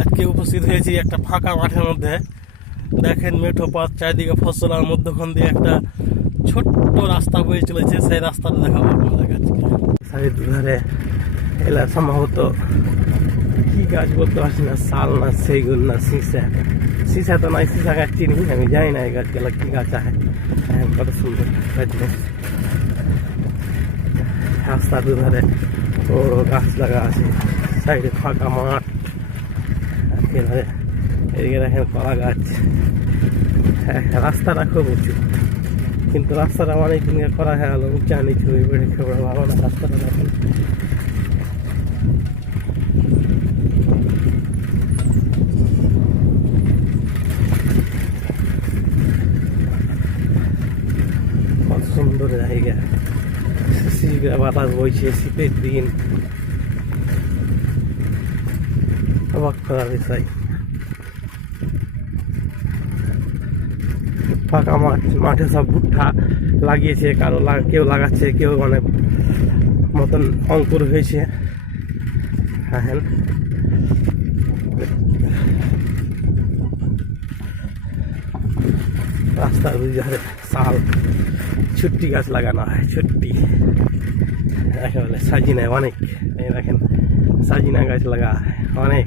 আজকে উপস্থিত হয়েছি একটা ফাঁকা মাঠের মধ্যে। দেখেন মেঠো পথ চারিদিকে ফসল আর মধ্যখান দিয়ে একটা ছোট্ট রাস্তা বয়ে চলেছে। সেই রাস্তাটা দেখাবো আপনাদের আজকে। সাইড ধারে এলা সম্ভবত কি গাছ বলতে পারছি না শাল না সেগুন না সিসা। সিসা তো নাই সিসা গাছ চিনি আমি জানি না এই গাছগুলো কি গাছ আছে। হ্যাঁ, কত সুন্দর রাস্তার দুধারে ও গাছ লাগা আছে। সাইডে ফাঁকা মাঠ। এবারে এদিকে দেখেন কলা গাছ। হ্যাঁ রাস্তাটা খুব উঁচু। কিন্তু রাস্তাটা অনেক দিন করা হয়ে গেল। উঁচা নিচু এবারে খুব ভালো না, রাস্তাটা দেখেন। সুন্দর জায়গা। বাতাস বইছে, শীতের দিন। অবাক করার বিষয় ফাঁকা মাঠ মাঠে সব ভুট্টা লাগিয়েছে, কারও কেউ লাগাচ্ছে, কেউ মানে মতন অঙ্কুর হয়েছে। হ্যাঁ হ্যাঁ। রাস্তার দুধারে শাল ছুট্টি গাছ লাগানো হয়, ছুট্টি। একে বলে সাজিনায় অনেক দেখেন, সাজিনা গাছ লাগা অনেক।